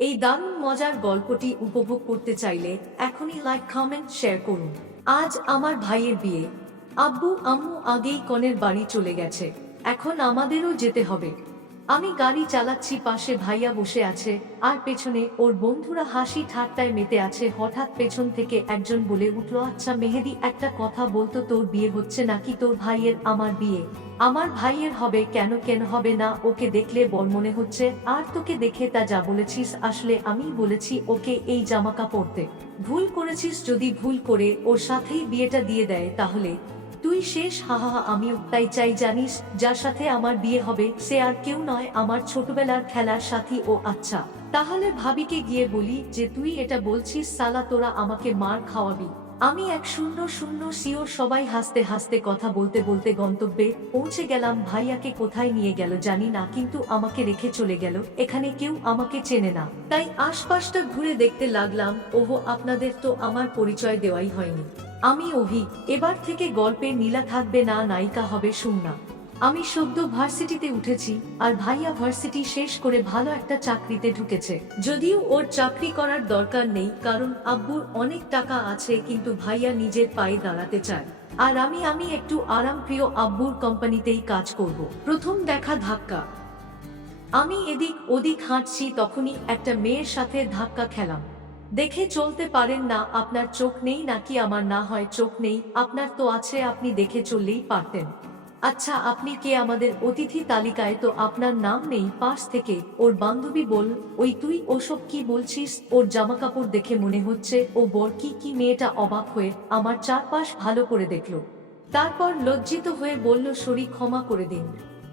এই দারুণ মজার গল্পটি উপভোগ করতে চাইলে এখনই লাইক কমেন্ট শেয়ার করুন। আজ আমার ভাইয়ের বিয়ে। আব্বু আম্মু আগেই কনের বাড়ি চলে গেছে, এখন আমাদেরও যেতে হবে। আমি গাড়ি চালাচ্ছি, পাশে ভাইয়া বসে আছে আর পেছনে ওর বন্ধুরা হাসি ঠাট্টায় মেতে আছে। হঠাৎ পেছন থেকে একজন বলে উঠল, আচ্ছা মেহেদি, একটা কথা বলতো, তোর বিয়ে হচ্ছে নাকি তোর ভাইয়ের? আমার বিয়ে? আমার ভাইয়ের হবে কেন? কেন হবে না? ওকে দেখলে বড় মনে হচ্ছে, আর তোকে দেখে তা যা বলেছিস। আসলে আমি বলেছি ওকে এই জামাকা পরতে। ভুল করেছিস, যদি ভুল করে ওর সাথেই বিয়েটা দিয়ে দেয় তাহলে তুই শেষ। হা হা হা, আমিও তাই চাই। জানিস যার সাথে আমার বিয়ে হবে সে আর কেউ নয়, আমার ছোটবেলার খেলার সাথী ও। আচ্ছা তাহলে ভাবিকে গিয়ে বলি যে তুই এটা বলছিস, সালা তোরা আমাকে মার খাওয়াবি। আমি 100 শিওর। সবাই হাসতে হাসতে কথা বলতে বলতে গন্তব্যে পৌঁছে গেলাম। ভাইয়াকে কোথায় নিয়ে গেল জানি না, কিন্তু আমাকে রেখে চলে গেল। এখানে কেউ আমাকে চেনে না, তাই আশপাশটা ঘুরে দেখতে লাগলাম। ওহো, আপনাদের তো আমার পরিচয় দেওয়াই হয়নি। আমি অভি। এবার থেকে গল্পে নীলা থাকবে না, নায়িকা হবে সুমনা। আমি সদ্য ভার্সিটিতে উঠেছি আর ভাইয়া ভার্সিটি শেষ করে ভালো একটা চাকরিতে ঢুকেছে। যদিও ওর চাকরি করার দরকার নেই, কারণ আব্বুর অনেক টাকা আছে, কিন্তু ভাইয়া নিজের পায়ে দাঁড়াতে চায়। আর আমি একটু আরামপ্রিয়, আব্বুর কোম্পানিতেই কাজ করব। প্রথম দেখা ধাক্কা। আমি এদিক ওদিক হাঁটছি, তখনই একটা মেয়ের সাথে ধাক্কা খেলাম। দেখে চলতে পারেন না? আপনার চোখ নেই নাকি? আমার না হয় চোখ নেই, আপনার তো আছে, আপনি দেখে চললেই পারতেন। আচ্ছা আপনি কে? আমাদের অতিথি তালিকায় তো আপনার নাম নেই। পাশ থেকে ওর বান্ধবী বল, ওই তুই ওসব কি বলছিস? ওর জামাকাপড় দেখে মনে হচ্ছে ও বর। কি মেয়েটা অবাক হয়ে আমার চারপাশ ভালো করে দেখলো, তারপর লজ্জিত হয়ে বলল, সরি, ক্ষমা করে দিন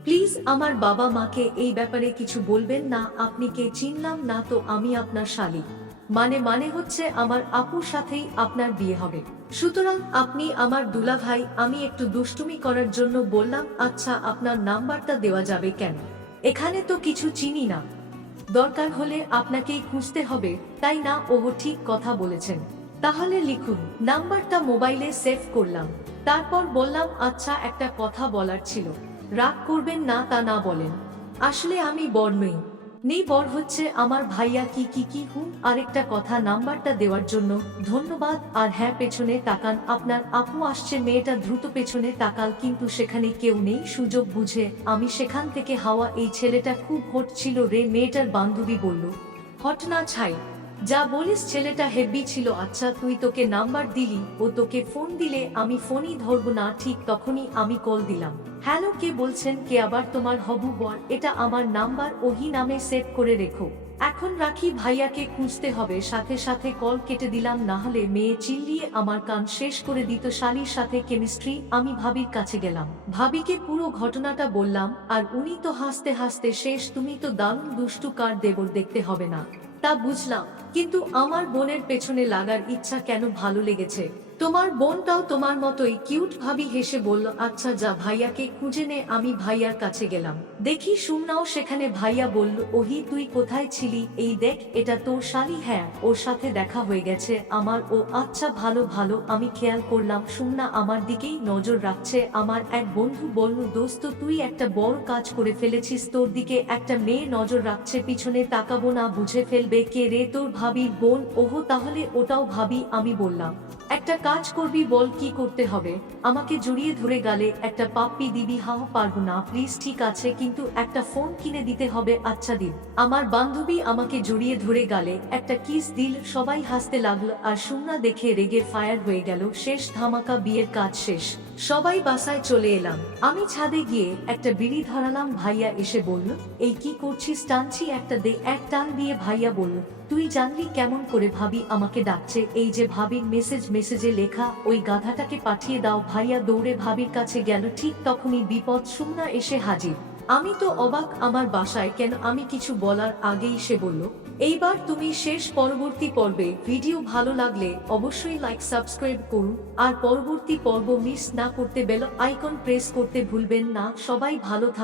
প্লিজ। আমার বাবা মাকে এই ব্যাপারে কিছু বলবেন না। আপনি কে? চিনলাম না তো। আমি আপনার শালী। মানে হচ্ছে আমার আপুর সাথেই আপনার বিয়ে হবে, সুতরাং আপনি আমার দুলাভাই। আমি একটু দুষ্টুমি করার জন্য বললাম, আচ্ছা আপনার নাম্বারটা দেওয়া যাবে কেন? এখানে তো কিছু চিনি না। দরকার হলে আপনাকেই খুঁজতে হবে, তাই না? ওহ, ঠিক কথা বলেছেন, তাহলে লিখুন। নাম্বারটা মোবাইলে সেভ করলাম, তারপর বললাম, আচ্ছা একটা কথা বলার ছিল। রাগ করবেন না তা না বলেন। আসলে আমি বর নই। নেই, বর হচ্ছে আমার ভাইয়া। কি হুম, আরেকটা কথা, নাম্বারটা দেওয়ার জন্য ধন্যবাদ। আর হ্যাঁ, পেছনে তাকান, আপনার আপু আসছে। মেয়েটা দ্রুত পেছনে তাকাল, কিন্তু সেখানে কেউ নেই। সুযোগ বুঝে আমি সেখান থেকে হাওয়া। এই ছেলেটা খুব হট ছিল রে, মেয়েটার বান্ধবী বলল। হট না ছাই, যা বলিস। ছেলেটা হেব্বি ছিল। আচ্ছা তুই, তোকে নাম্বার দিলি, ও তোকে ফোন দিলে আমি ফোনই ধরবো না। ঠিক তখনই আমি কল দিলাম। হ্যালো, কে বলছেন? কে আবার? তোমার হবু বর। এটা আমার নাম্বার, ওহি নামে সেভ করে রেখো। এখন রাখি, ভাইয়াকে খুঁজতে হবে। সাথে সাথে কল কেটে দিলাম, না হলে মেয়ে চিল্লিয়ে আমার কান শেষ করে দিত। শালির সাথে কেমিস্ট্রি। আমি ভাবির কাছে গেলাম, ভাবিকে পুরো ঘটনাটা বললাম, আর উনি তো হাসতে হাসতে শেষ। তুমি তো দারুণ দুষ্টু, কার দেবর দেখতে হবে না তা বুঝলাম, কিন্তু আমার বোনের পেছনে লাগার ইচ্ছা কেন? ভালো লেগেছে। তোমার বোনটাও তোমার মতোই কিউট। ভাবি হেসে বলল, আচ্ছা যা ভাইয়াকে খুঁজে নে। আমি ভাইয়ার কাছে গেলাম, দেখি সুমনাও সেখানে। ভাইয়া বলল, ওহি তুই কোথায় ছিলি? এই দেখ, এটা তোর শালী। হ্যাঁ, ওর সাথে দেখা হয়ে গেছে আমার। ও আচ্ছা, ভালো। আমি খেয়াল করলাম সুমনা আমার দিকেই নজর রাখছে। আমার এক বন্ধু বলল, দোস্ত তুই একটা বড় কাজ করে ফেলেছিস, তোর দিকে একটা মেয়ে নজর রাখছে। পিছনে তাকাবো না, বুঝে ফেলবে। কে রে? তোর ভাবির বোন। ওহো, তাহলে ওটাও ভাবি। আমি বললাম, একটা কাজ করবি, বল কি করতে হবে? আমাকে জড়িয়ে ধরে গালে একটা পাপ্পি দিবি। হাও, পারবো না প্লিজ। ঠিক আছে, কিন্তু একটা ফোন কিনে দিতে হবে। আচ্ছা দিন। আমার বান্ধবী আমাকে জড়িয়ে ধরে গালে একটা কিস দিল। সবাই হাসতে লাগলো, আর সুমনা দেখে রেগে ফায়ার হয়ে গেল। শেষ ধামাকা, বিয়ের কাজ শেষ। সবাই বাসায় চলে এলাম। আমি ছাদে গিয়ে একটা বিড়ি ধরালাম। ভাইয়া এসে বলল, এই কি করছিস? টানছি। একটা দে। এক টান দিয়ে ভাইয়া বলল, তুই জানলি কেমন করে? ভাবি আমাকে ডাকছে। এই যে ভাবির মেসেজে লেখা, ওই গাধাটাকে পাঠিয়ে দাও। ভাইয়া দৌড়ে ভাবির কাছে গেল, ঠিক তখনই বিপদ। সুমনা এসে হাজির। আমি তো অবাক, আমার বাসায় কেন? আমি কিছু বলার আগেই সে বলল, এইবার তুমি শেষ। পরবর্তী পর্বে ভিডিও ভালো লাগলে অবশ্যই লাইক সাবস্ক্রাইব করুন, আর পরবর্তী পর্ব মিস না করতে বেল আইকন প্রেস করতে ভুলবেন না। সবাই ভালো থাকবেন।